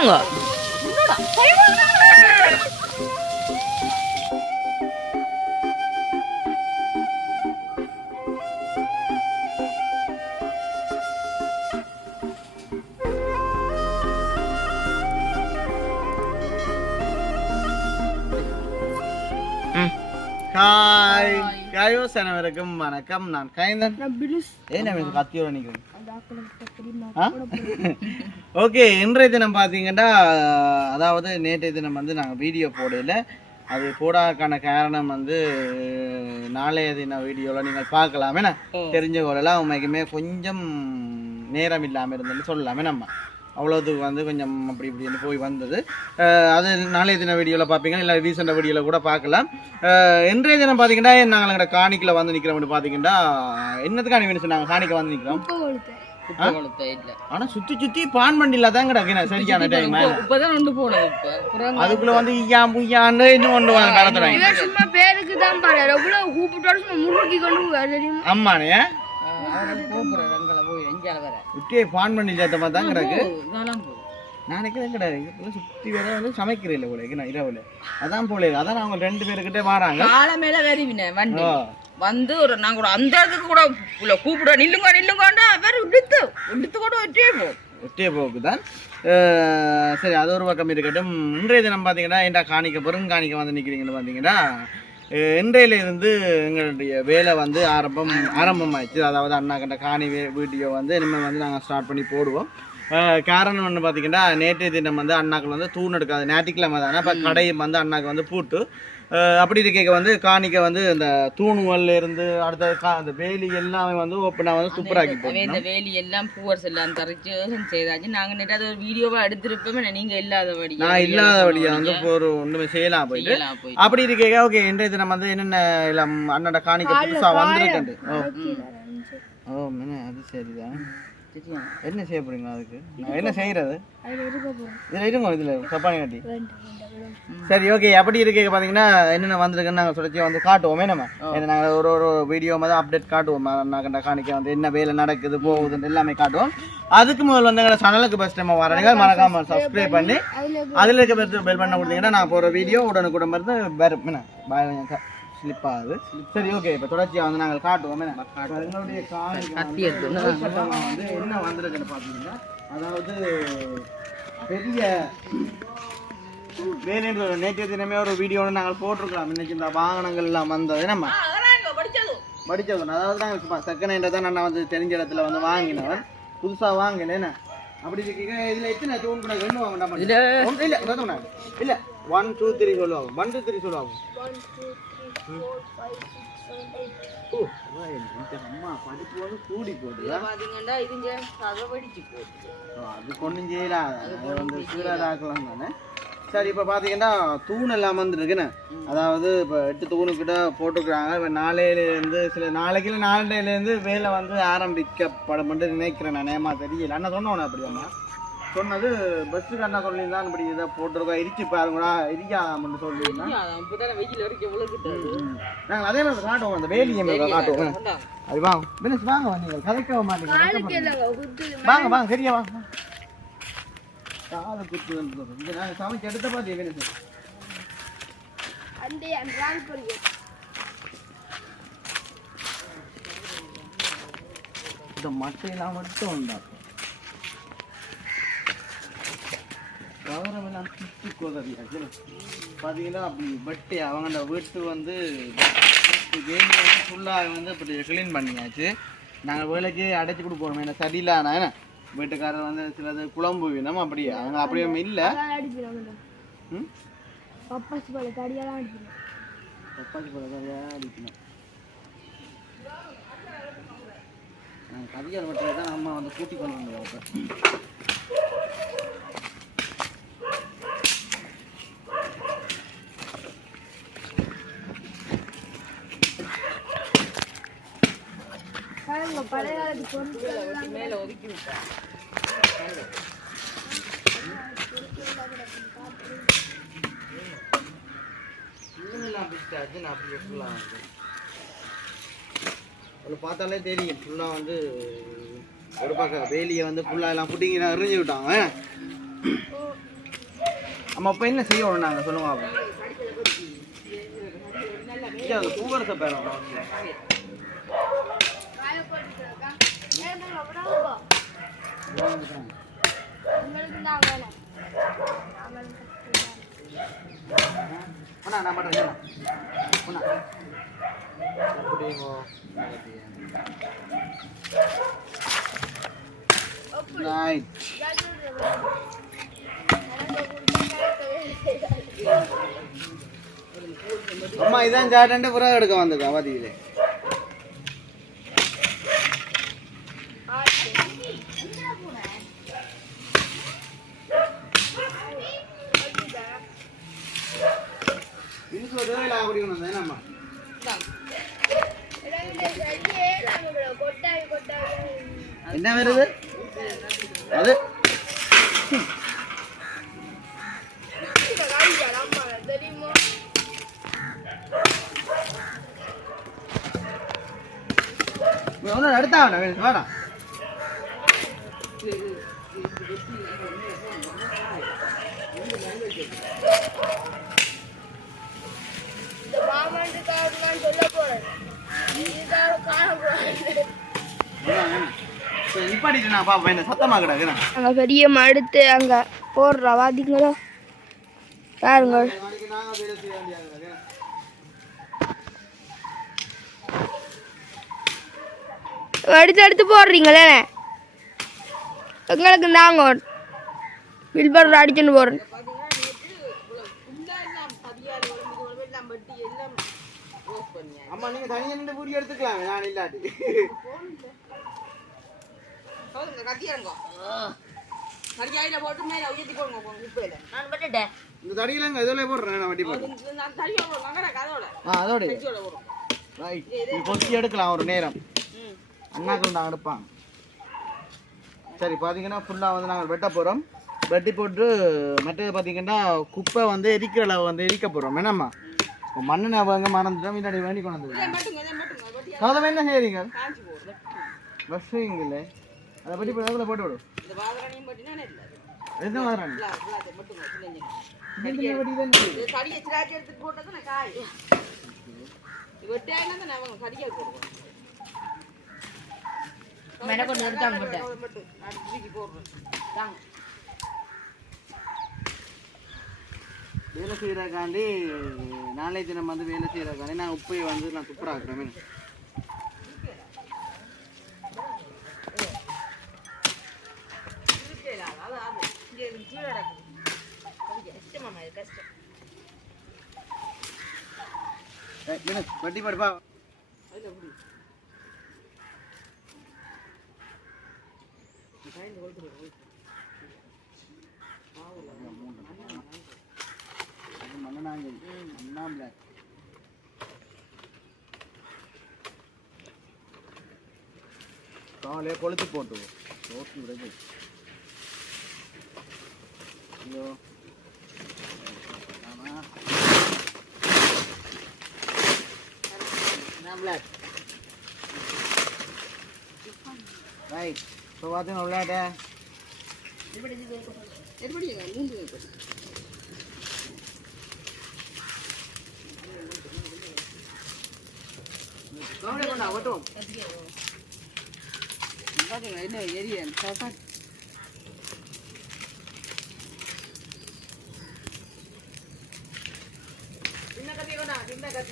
வாங்க. ஹாய் காயோஸ் அனைவருக்கும் வணக்கம். நான் கைந்தன். ஏன் கத்தியோட நிற்கிறேன். ஓகே, இன்றைய தினம் பார்த்தீங்கன்னா, அதாவது நேற்றைய தினம் வந்து நாங்கள் வீடியோ போடல. அது போடாக்கான காரணம் வந்து நாளைய தின வீடியோவில் நீங்கள் பார்க்கலாமே. தெரிஞ்ச போலலாம் உண்மைக்குமே கொஞ்சம் நேரம் இல்லாமல் இருந்ததுன்னு சொல்லலாமே. நம்ம அவ்வளோதுக்கு வந்து கொஞ்சம் அப்படி இப்படின்னு போய் வந்தது. அது நாளைய தின வீடியோவில் பார்ப்பீங்க, இல்லை ரீசெண்டாக வீடியோவில் கூட பார்க்கலாம். இன்றைய தினம் பார்த்தீங்கன்னா நாங்கள் எங்கள்கிட்ட காணிக்கில் வந்து நிற்கிறோம்னு பார்த்தீங்கன்னா, என்னத்துக்கான வேணும் நாங்கள் காணிக்க வந்து நிற்கிறோம். ஆனா சுத்தி சுத்தி பான் பண்ணில தான் கிடக்கு சரியான டைம். இப்பதான் கொண்டு போனோம். அதுக்குள்ள வந்து ஈயா புய்யான்னு இன்னும் கொண்டு வந்து நடத்துறாங்க. சும்மா பேருக்கு தான் பாரு, எவ்வளவு கூப்பிட்டோட சும்மா முறுக்கி கொண்டு தெரியுமா? அம்மானே போறேன் பான் பண்ணி சேர்த்த மாதிரி தான் கிடக்கு. நாளைக்கு கிடையாது சுத்தி வேற வந்து சமைக்கிறேன் போல இரவுல. அதான் போல, அதான் அவங்க 2 பேருக்கிட்டே வராங்க. காலை மேல வருவினே வண்டி வந்து ஒரு நாங்க அந்த இடத்துக்கு கூட கூப்பிட நில்லுங்க நில்லுங்கண்டா வேற இழுத்து கூட ஒற்றே போக்குதான். சரி, அது ஒரு பக்கம் இருக்கட்டும். இன்றைய தினம் பார்த்தீங்கன்னா என்ன காணிக்க பெருங்காணிக்க வந்து நிற்கிறீங்கன்னு பார்த்தீங்கன்னா, இன்றையிலிருந்து எங்களுடைய வேலை வந்து ஆரம்பமாயிடுச்சு. அதாவது அண்ணா கண்ட காணி வீடியோ வந்து இனிமேல் வந்து நாங்கள் ஸ்டார்ட் பண்ணி போடுவோம். காரணம் ஒன்று பார்த்தீங்கன்னா, நேற்றைய தினம் வந்து அண்ணாக்கள் வந்து தூண் எடுக்காது, ஞாயிற்றுக்கிழமை தானே. இப்போ கடையும் வந்து அண்ணாக்கு வந்து பூட்டு. அப்படி இருக்க வந்து காணிக்க வந்து இந்த தூணுவல்ல இருந்து அடுத்த அந்த வேலி எல்லாமே வந்து ஓப்பனாக வந்து சூப்பராகி போகும். இந்த வேலி எல்லாம் பூவர்ஸ் எல்லாம் தரைச்சு செய்தாச்சு. நாங்கள் நேற்று ஒரு வீடியோவாக எடுத்திருப்போமே, நீங்கள் இல்லாதபடி நான் இல்லாதபடியாக வந்து ஒரு ஒன்றுமே செய்யலாம் போயிட்டு. அப்படி இருக்க ஓகே, இன்றைய தினம் வந்து என்னென்ன எல்லாம் அண்ணோட காணிக்க புதுசாக வந்திருக்கேன். ஓ அது சரிதான். என்ன செய்ய போறீங்க? அதுக்கு என்ன செய்யறது? இதில் இருங்க, இதில் சப்பானி கட்டி. சரி, ஓகே. அப்படி இருக்க பார்த்தீங்கன்னா என்னென்ன வந்திருக்குன்னு நாங்கள் சொல்லி வந்து காட்டுவோமே. நம்ம நாங்கள் ஒரு வீடியோ மாதிரி அப்டேட் காட்டுவோம். நான் காணிக்க வந்து என்ன வேலை நடக்குது போகுதுன்னு எல்லாமே காட்டுவோம். அதுக்கு முதல்ல வந்து எங்களை சேனலுக்கு ஃபர்ஸ்ட் டைம் வரீங்க, மறக்காம சப்ஸ்கிரைப் பண்ணி அதில் இருக்க பெல் பண்ண கொடுத்தீங்கன்னா நான் போகிற வீடியோ உடனுக்குடன் வந்து வரும். ஸ்லிப் ஆகுது. சரி, ஓகே. இப்போ தொடர்ச்சியாக வந்து நாங்கள் காட்டுவோம். எங்களுடைய வந்து என்ன வந்திருக்குன்னு பார்த்தீங்கன்னா, அதாவது பெரிய வேலைன்ற நேற்றைய தினமே ஒரு வீடியோன்னு நாங்கள் போட்டிருக்கலாம். இன்னைக்கு இந்த வாகனங்கள் எல்லாம் வந்தது நம்ம படித்தது. அதாவது நாங்கள் செகண்ட் ஹேண்டை தான் நான் வந்து தெரிஞ்ச இடத்துல வந்து வாங்கினவன், புதுசாக வாங்கல. என்ன அப்படி இருக்கீங்க? இதில் எத்தனை தூண் கூட ரெண்டு வாங்க இல்லை 1 2 3 சொல்லுவாங்க. 1 2 3 சொல்லுவாங்க. அம்மா படிப்பு வந்து கூடி போகுது. அது கொண்டும் செய்யலாம், அது வந்து சீராதாக்கலாம் தானே. சரி, இப்போ பார்த்தீங்கன்னா தூண் எல்லாம் வந்துருக்குன்னு, அதாவது இப்போ 8 தூணுக்கிட்ட போட்டுக்கிறாங்க. இப்போ நாளையிலேருந்து சில நாளைக்கு 4 டேலேருந்து வேலை வந்து ஆரம்பிக்கப்படும் நினைக்கிறேன். நான் ஏமா தெரியல. அண்ணா சொன்னோன்னே அப்படி அண்ணா சொன்னது பஸ்ஸுக்கு அண்ணா சொல்லியிருந்தான். இப்படி இதை போட்டிருக்கோம், இடிச்சு பாருங்களா இடிக்காமன்னு சொல்லியிருந்தேன். நாங்கள் அதே மாதிரி காட்டுவோம், அந்த வேலியை காட்டுவோம். அது வாங்க பின்னஸ் வாங்க, நீங்கள் கதைக்க மாட்டீங்க. வாங்க சரியா வாங்க. காலை குத்து இங்கே நாங்கள் சமைச்சு எடுத்த பார்த்து வேணும். இந்த மட்டையெல்லாம் மட்டும் உண்டாக்கும். கவரமெல்லாம் சுற்றி கோதறியாச்சு பார்த்தீங்கன்னா. அப்படி பட்டு அவங்க வீட்டு வந்து கேம் வந்து ஃபுல்லாக வந்து இப்படி க்ளீன் பண்ணியாச்சு. நாங்கள் வேலைக்கு அடைச்சி கொடுப்போம். என்ன சரியில்லானா வீட்டுக்காரர் வந்து சிலது குழம்பு வேணும், அப்படியே அவங்க அப்படியே இல்லை. பப்பாசி பழ கடியெல்லாம் அடிக்கணும். கதியால் மட்டும் தான் அம்மா வந்து கூட்டி கொண்டு வந்தோம். மேல ஒதுக்கி விட்டேன். பார்த்தாலே தெரியும் ஃபுல்லாக வந்து ஒரு பக்கம் வேலியை வந்து ஃபுல்லாக எல்லாம் புட்டிங்க எறிஞ்சு விட்டாங்க. நம்ம இப்போ என்ன செய்யணும் நாங்கள் சொல்லுங்க அப்போ அது பூவரச பேரம் நான் பண்ணுறேன் அம்மா இதான் சாட்டன்ட்டு புறா எடுக்க வந்தது அவதியிலே என்ன வருது அது ஒன்றும் எடுத்தா வேணாம் அங்க பெரிய மடுத்து அங்க போடுறா வாதிங்களா பாருங்க எடுத்து எடுத்து போடுறீங்களே எங்களுக்கு தாங்க வில்பர் அடிச்சுன்னு போடுறேன் அம்மா நீங்க தனியா நின்று பூரி எடுத்துக்கலாம் நான் இல்லாட்டி இந்த தடியிலங்க இதோட போடுறேன் நான் வண்டி போடுறேன் அதோட கொத்தி எடுக்கலாம் ஒரு நேரம் அண்ணாக்கள் நான் எடுப்பாங்க சரி பார்த்தீங்கன்னா ஃபுல்லாக வந்து நாங்கள் வெட்ட போகிறோம் வெட்டி போட்டு மற்றது பார்த்தீங்கன்னா குப்பை வந்து எரிக்கிற அளவு வந்து எரிக்க போகிறோம் என்னம்மா இப்போ மண்ணு அவங்க மறந்துட்டோம் முன்னாடி வேண்டி கொண்டு வந்து கதவை என்ன செய்யறீங்க வசுவீங்களே அதை பற்றி இப்போ போட்டு விடும் என்ன வாராணி வேலை செய்யறக்காண்டி நாளை தினம் வந்து வேலை செய்யறக்காண்டி நான் உப்பையை வந்து நான் துப்புராக்குறேன் வட்டி படுப்பா காலையே கொளுத்து போட்டு ஓட்டி விடுது ஐயோ ரைட் இப்போ பார்த்தீங்கன்னா விளையாட்ட என்ன எரியன்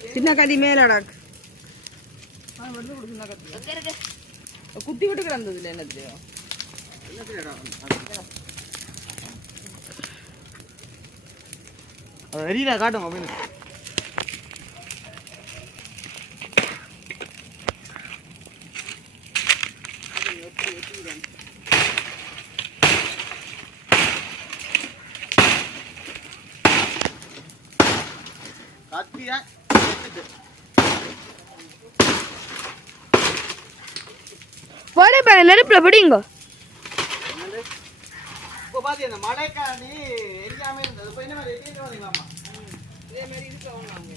சின்ன கதி மேலடக் குத்தி விட்டு கிடந்ததுல என்னதுலையோ எரியல காட்டும் அப்படின்னு கத்தியா போடே பாரு நெருப்புல பிடிங்க இப்போ பாத்தி அந்த மழைக்காண்டி எரியாம இருந்தது இப்போ என்ன மாதிரி எரிஞ்சு வந்தீங்களாம்மா இதே மாதிரி இருக்கவங்க அவங்க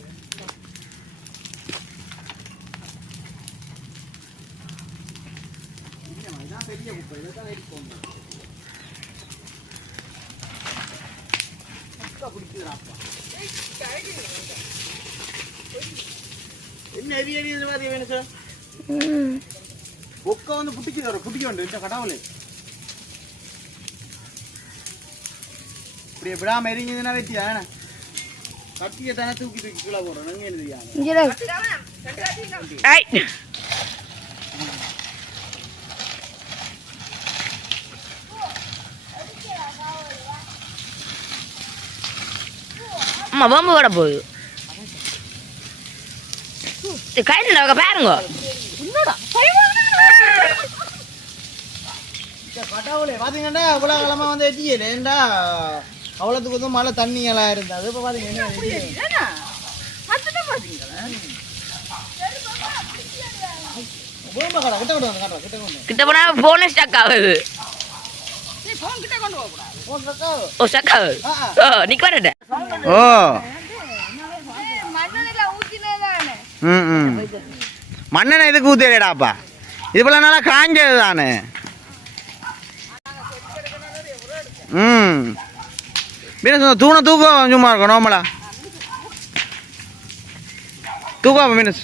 இதான் பெரிய குப்பை இதை தான் எரிப்போம் என்ன எரி எரியுது மாதிரி வேணும் சார் பொக்க வந்து புட்டிக்க வேண்டும் இந்த கடவுளே இப்படி விடாம எரிஞ்சதுன்னா வெட்டியா கட்டியை தானே தூக்கி கீழே போடுறோம் நங்க என்ன அம்மா பாம்பு வர போகுது கையில் பாருங்க கடவுளே பாத்தீங்கன்னா இவ்வளவு காலமா வந்து எட்டியல ஏண்டா அவ்வளவுக்கு வந்து மழை தண்ணி எல்லாம் இருந்தது இப்ப பாத்தீங்கன்னா கிட்ட போனா போனே ஸ்டக் ஆகுது ஓ ஸ்டக் ஆகுது ஓ நிக்க வரட்ட ஓ மண்ணெண்ணெய் இதுக்கு ஊத்தேடாப்பா இது போல நல்லா காஞ்சது தானே மீனஸ் தூணை தூக்கம் சும்மா இருக்கும் நோமலா தூக்கம் மீனஸ்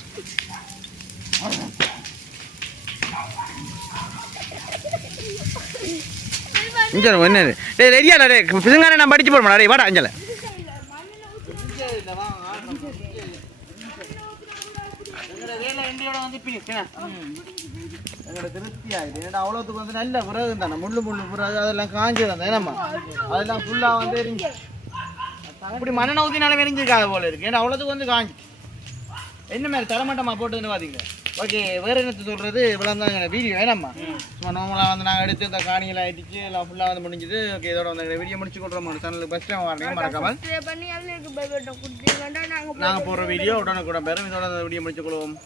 என்ன டே ரெடியாடா டே பிசுங்கானே நான் படிச்சு போடுமா டே வாடா அஞ்சல திருப்தி ஆயிடுது ஏன்னா அவ்வளோத்துக்கு வந்து நல்ல பிறகு தானே முள்ளு பிறகு அதெல்லாம் காஞ்சு தான் ஏன்னாம்மா அதெல்லாம் ஃபுல்லாக வந்து எரிஞ்சு அப்படி மண்ணெண்ணெய் ஊற்றினாலும் எரிஞ்சிருக்காது போல இருக்கு ஏன்னா அவ்வளோத்துக்கு வந்து காஞ்சு என்ன மாதிரி தலைமட்டமாக போட்டதுன்னு பார்த்தீங்க ஓகே வேறு என்னத்தை சொல்கிறது இவ்வளோ தான் வீடியோ வேணாம்மா சும்மா நார்மலாக வந்து நாங்கள் எடுத்து இந்த காணியெல்லாம் அடிச்சு எல்லாம் ஃபுல்லாக வந்து முடிஞ்சுது ஓகே இதோட வந்து வீடியோ முடிச்சு கொடுறோம் சேனலுக்கு ஃபஸ்ட் டைம் வரீங்க மறக்காமல் நாங்கள் போடுற வீடியோ உடனே கூட பேரும் இதோட வீடியோ முடிச்சு கொள்வோம்